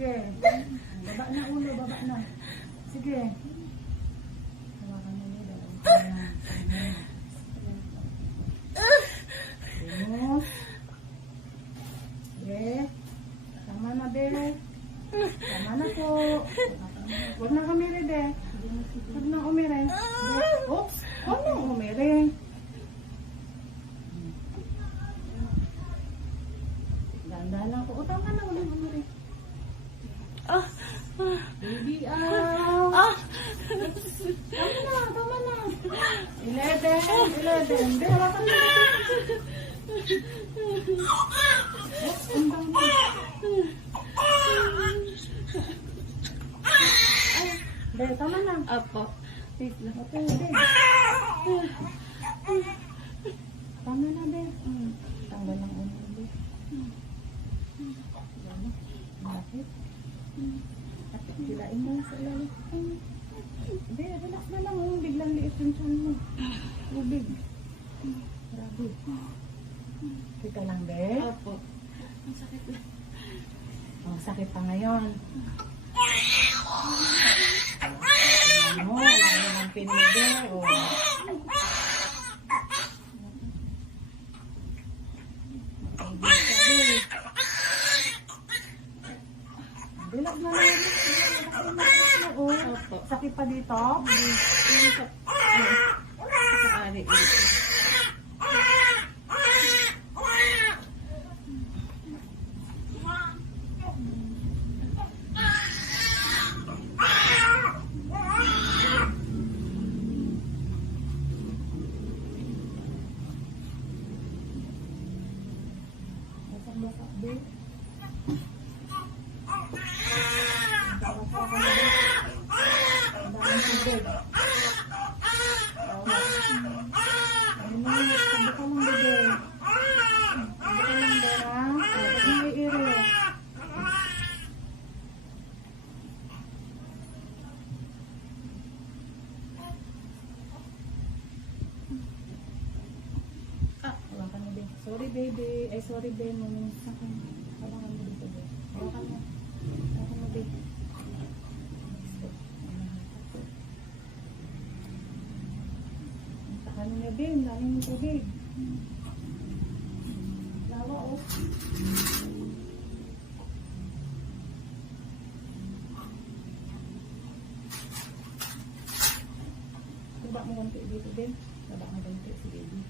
Sige. Baba na ulo, baba na. Sige. Hawakan mo nila. Limos. Be. Tama na, be. Tama na po. Huwag na umiri, be. Huwag na umiri. Oops. Huwag na umiri. Ganda lang po. O, tama na. Huwag na umiri. Baby, tama na. 11. Be, wala ka na. Oops, umbang mo. Be, tama na. Apo. Wait lang. Okay, be. Tama na, be. Tanggal lang ulo, be. Yan. Bakit? Hilain mo sa ilalim. Be, relax na lang. Biglang liit yung tiyan mo. Ubig. Grabe. Kita lang, be. Apo. Ang sakit na. Oh, sakit pa ngayon. Ano, wala naman pinili. Oh. Bilag na lang. Opo. Sakit pa dito? Yung sa... Sa ari. Basak-basak, be. Sorry baby, ay sorry Ben, sakin. Hawakan mo dito, be. Hawakan mo. Hawakan mo, be. Ano niya, Ben? Daming tubig. Lawa, oh. Baba mo konti dito, Ben. Baba mo konti si baby.